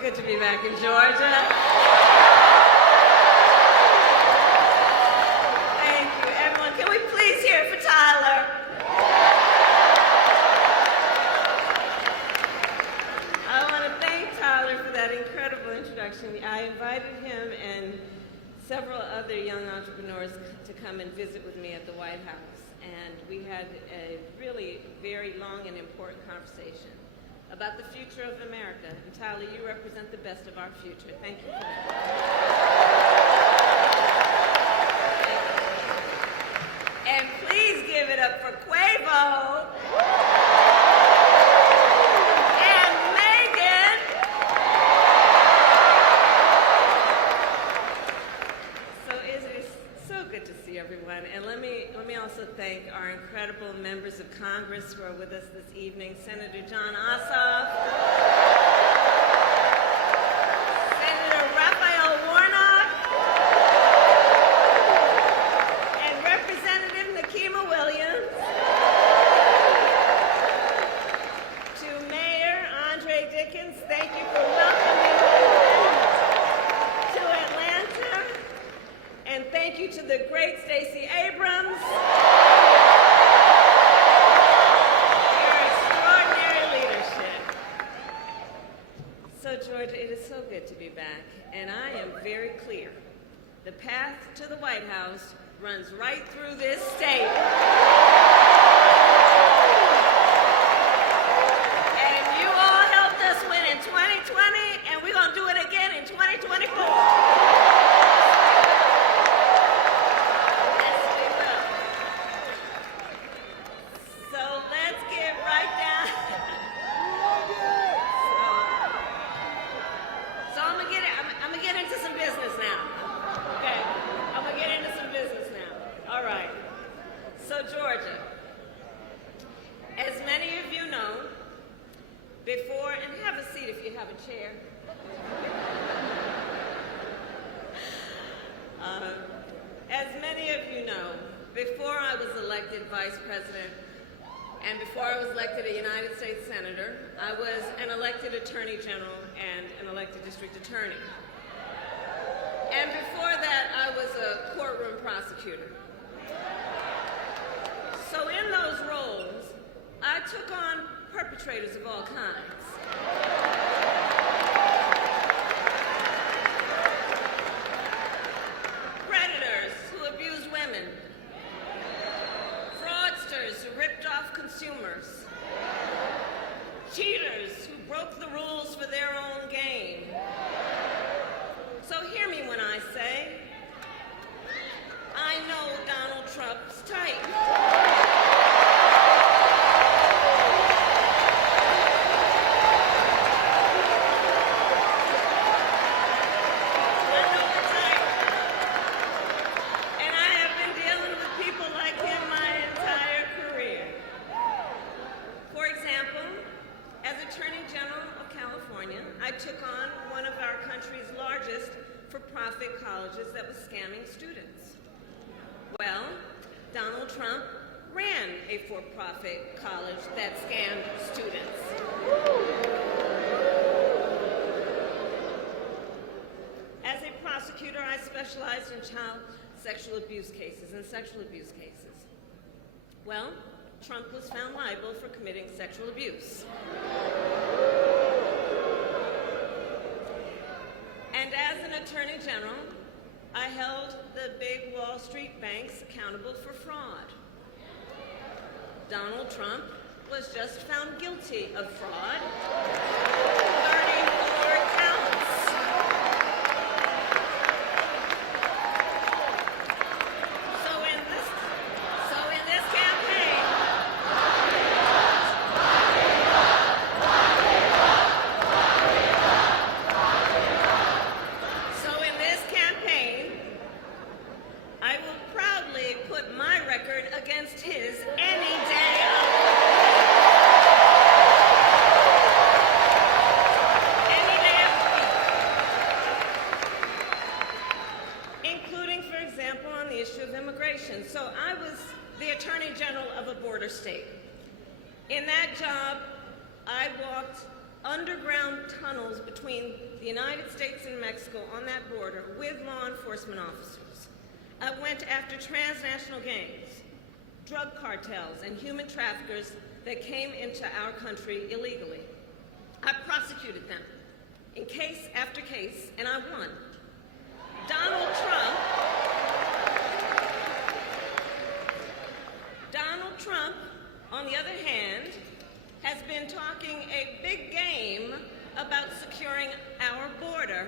good to be back in Georgia. Thank you, everyone. Can we please hear it for Tyler? I want to thank Tyler for that incredible introduction. I invited him and several other young entrepreneurs to come and visit with me at the White House. And we had a really very long and important conversation about the future of America. And Tyler, you represent the best of our future. Thank you for that. And please give it up for Quavo. And Megan. So it is so good to see everyone. And let me also thank our incredible members of Congress who are with us this evening. Senator John Ossoff, Senator Raphael Warnock, and Representative Nikema Williams, to Mayor Andre Dickens, thank you for welcoming me to Atlanta, and thank you to the great Stacey Abrams. Georgia, it is so good to be back, and I am very clear. The path to the White House runs right through this state. And you all helped us win in 2020, and we're going to do it again in 2024. Yes, we will. So let's get right down. I'm gonna get into some business now. Okay, I'm gonna get into some business now. All right. So Georgia, as many of you know, before, and have a seat if you have a chair. As many of you know, before I was elected vice president, and before I was elected a United States Senator, I was an elected Attorney General and an elected District Attorney. And before that, I was a courtroom prosecutor. So in those roles, I took on perpetrators of all kinds. Predators who abused women. Fraudsters who ripped off consumers. Cheaters who broke the rules for their own gain. So hear me when I say, I know Donald Trump's type. I know the type. And I have been dealing with people like him my entire career. For example, as Attorney General of California, I took on one of our country's largest for-profit colleges that was scamming students. Well, Donald Trump ran a for-profit college that scammed students. As a prosecutor, I specialized in child sexual abuse cases and sexual abuse cases. Well, Trump was found liable for committing sexual abuse. And as an Attorney General, I held the big Wall Street banks accountable for fraud. Donald Trump was just found guilty of fraud, 34 counts. So in this campaign, I will proudly put my record against his any day of the week. Any day of the week. Including, for example, on the issue of immigration. So I was the Attorney General of a border state. In that job, I walked underground tunnels between the United States and Mexico on that border with law enforcement officers. I went after transnational gangs, drug cartels, and human traffickers that came into our country illegally. I prosecuted them in case after case, and I won. Donald Trump, on the other hand, has been talking a big game about securing our border,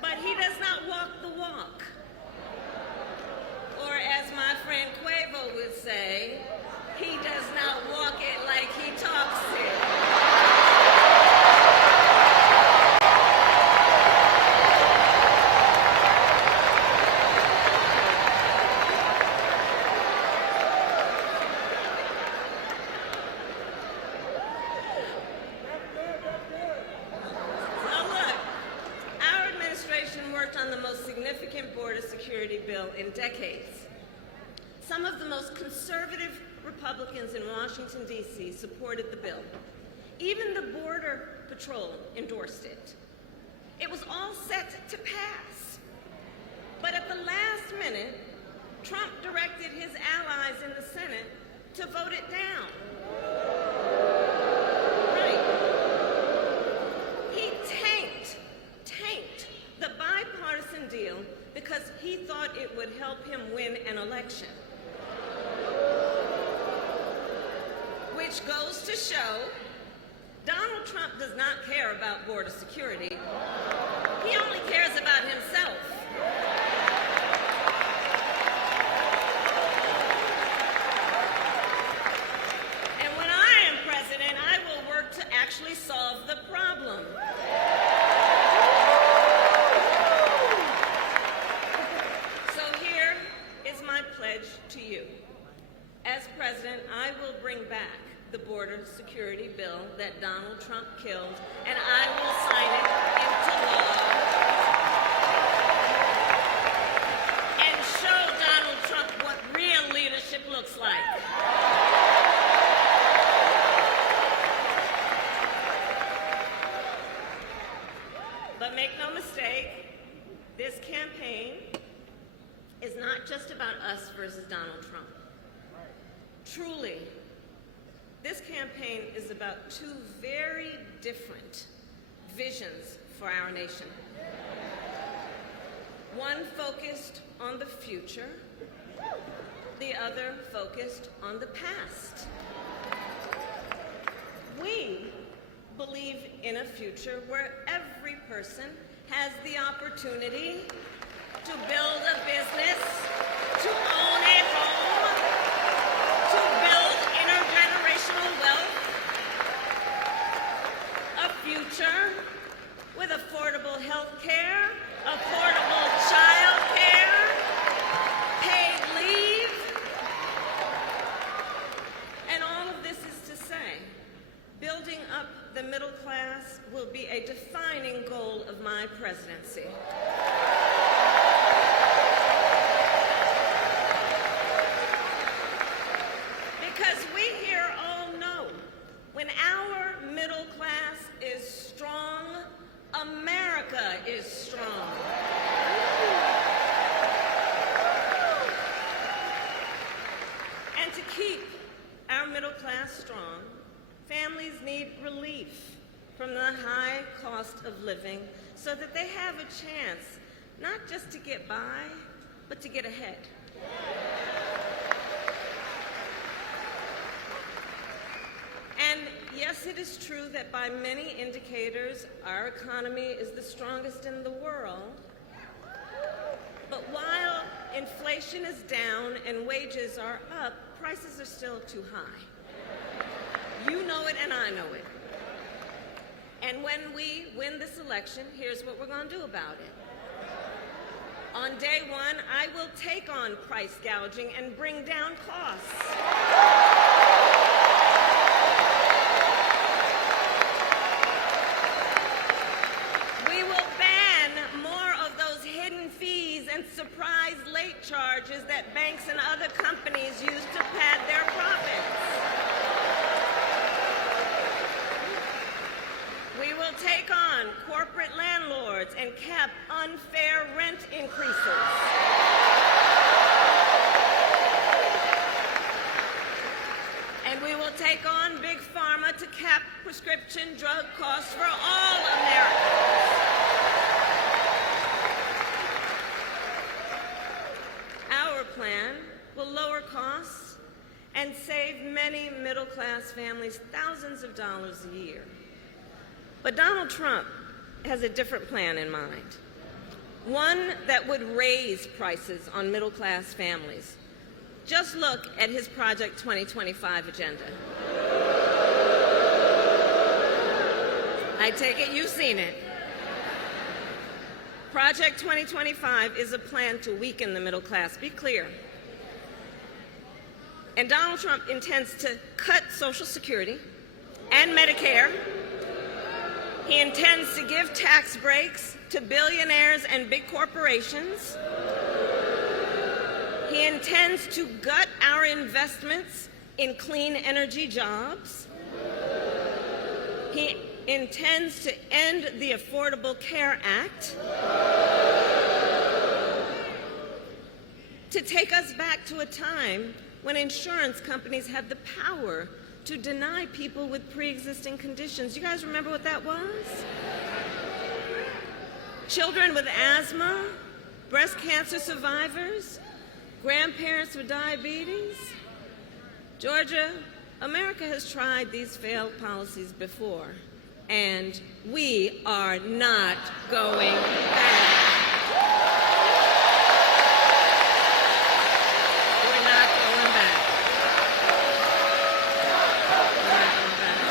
but he does not walk the walk. Or as my friend Quavo would say, he does not walk it like he talks it. In decades. Some of the most conservative Republicans in Washington, D.C. supported the bill. Even the Border Patrol endorsed it. It was all set to pass. But at the last minute, Trump directed his allies in the Senate to vote it down. Right. He tanked the bipartisan deal because he thought it would help him win an election. Which goes to show Donald Trump does not care about border security. He only cares about himself. And when I am president, I will work to actually solve the problem. To you. As president, I will bring back the border security bill that Donald Trump killed, and I will sign it into law and show Donald Trump what real leadership looks like. But make no mistake, this campaign is not just about us versus Donald Trump. Truly, this campaign is about two very different visions for our nation. One focused on the future, the other focused on the past. We believe in a future where every person has the opportunity to build a business, to own a home, to build intergenerational wealth, a future with affordable health care, affordable child care, paid leave. And all of this is to say, building up the middle class will be a defining goal of my presidency. Because we here all know, when our middle class is strong, America is strong. And to keep our middle class strong, families need relief from the high cost of living so that they have a chance not just to get by, but to get ahead. And yes, it is true that by many indicators, our economy is the strongest in the world. But while inflation is down and wages are up, prices are still too high. You know it and I know it. And when we win this election, here's what we're going to do about it. On day one, I will take on price gouging and bring down costs. We will ban more of those hidden fees and surprise late charges that banks and other companies use to pad their profits. cap unfair rent increases. And we will take on Big Pharma to cap prescription drug costs for all Americans. Our plan will lower costs and save many middle-class families thousands of dollars a year. But Donald Trump has a different plan in mind, one that would raise prices on middle-class families. Just look at his Project 2025 agenda. I take it you've seen it. Project 2025 is a plan to weaken the middle class. Be clear. And Donald Trump intends to cut Social Security and Medicare. He intends to give tax breaks to billionaires and big corporations. He intends to gut our investments in clean energy jobs. He intends to end the Affordable Care Act, to take us back to a time when insurance companies had the power to deny people with pre-existing conditions. You guys remember what that was? Children with asthma, breast cancer survivors, grandparents with diabetes. Georgia, America has tried these failed policies before, and we are not going back. We're not going back. We're not going back.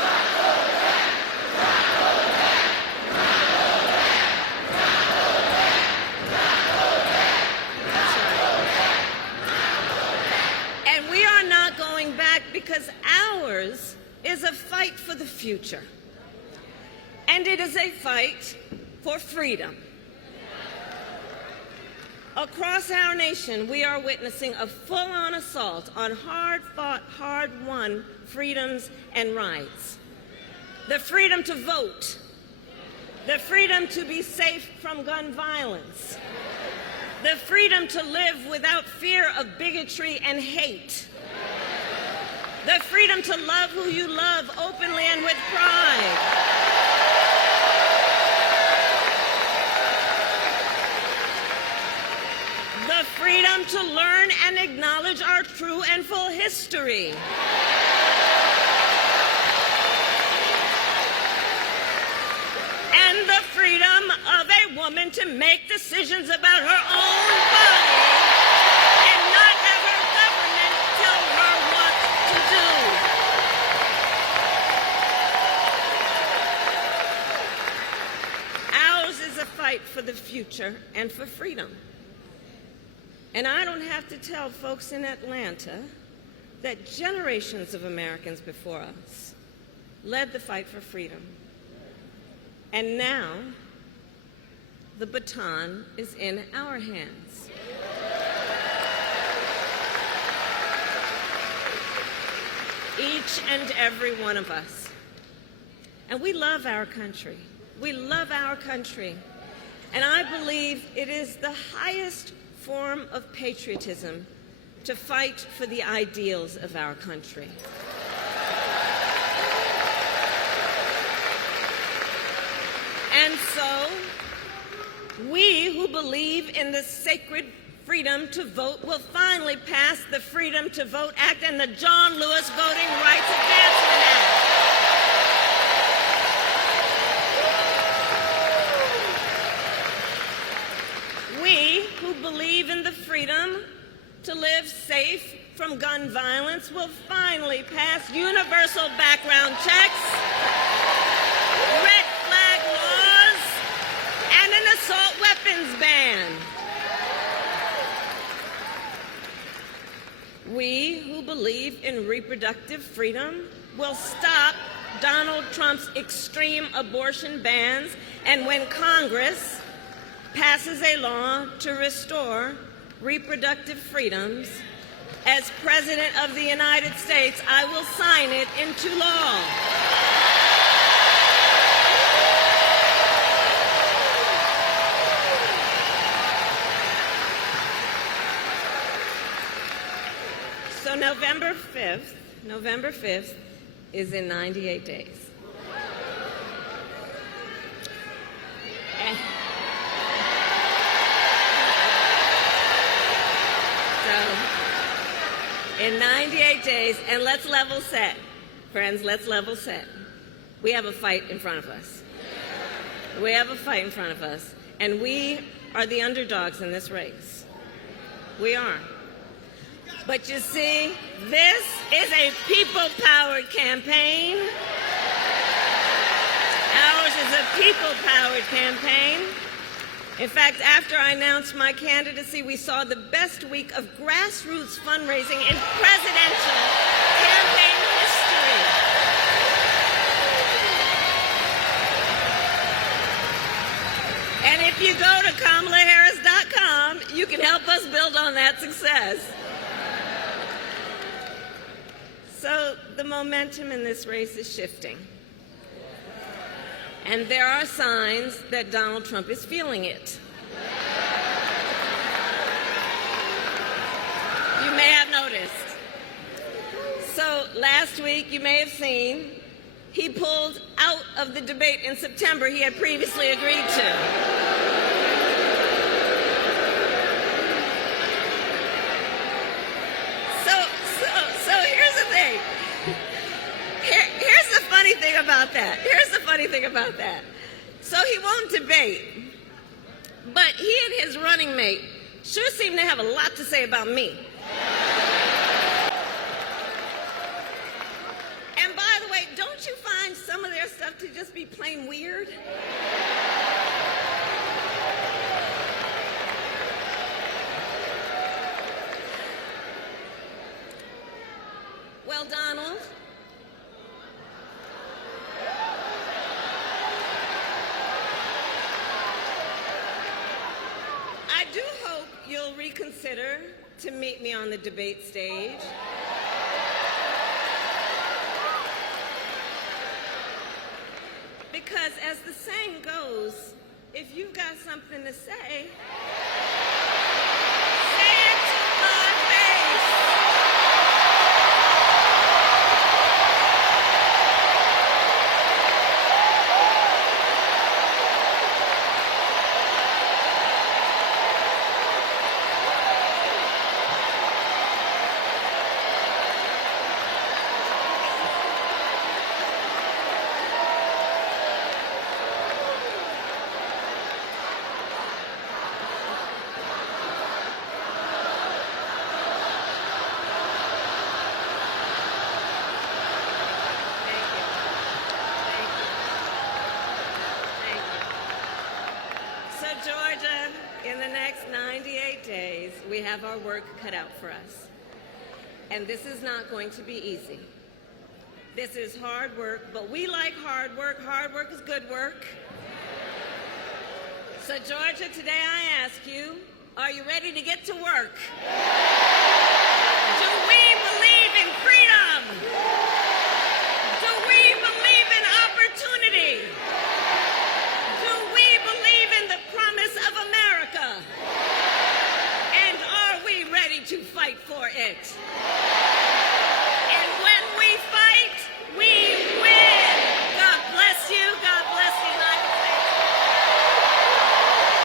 That's right. And we are not going back because ours is a fight for the future. And it is a fight for freedom. Across our nation, we are witnessing a full-on assault on hard-fought, hard-won freedoms and rights. The freedom to vote, the freedom to be safe from gun violence, the freedom to live without fear of bigotry and hate, the freedom to love who you love openly and with pride, the freedom to learn and acknowledge our true and full history. And the freedom of a woman to make decisions about her own body and not have her government tell her what to do. Ours is a fight for the future and for freedom. And I don't have to tell folks in Atlanta that generations of Americans before us led the fight for freedom. And now, the baton is in our hands. Each and every one of us. And we love our country. We love our country. And I believe it is the highest form of patriotism to fight for the ideals of our country. And so, we who believe in the sacred freedom to vote will finally pass the Freedom to Vote Act and the John Lewis Voting Rights Advancement Act. We who believe in the freedom to live safe from gun violence will finally pass universal background checks, red flag laws, and an assault weapons ban. We who believe in reproductive freedom will stop Donald Trump's extreme abortion bans, and when Congress passes a law to restore reproductive freedoms, as President of the United States, I will sign it into law. November 5th is in 98 days. So, in 98 days, and let's level set. Friends, let's level set. We have a fight in front of us. We have a fight in front of us, and we are the underdogs in this race. We are. But you see, this is a people-powered campaign. Ours is a people-powered campaign. In fact, after I announced my candidacy, we saw the best week of grassroots fundraising in presidential campaign history. And if you go to KamalaHarris.com, you can help us build on that success. So the momentum in this race is shifting. And there are signs that Donald Trump is feeling it. You may have noticed. So last week, you may have seen, he pulled out of the debate in September he had previously agreed to. Here's the funny thing about that. So he won't debate, but he and his running mate sure seem to have a lot to say about me. And by the way, don't you find some of their stuff to just be plain weird? Well, Donald, I do hope you'll reconsider to meet me on the debate stage. Because as the saying goes, if you've got something to say, say it to my face. Georgia, in the next 98 days, we have our work cut out for us. And this is not going to be easy. This is hard work, but we like hard work. Hard work is good work. So Georgia, today I ask you, are you ready to get to work? Do we believe in freedom? Do we believe in opportunity? Do we believe in the promise of America? And are we ready to fight for it?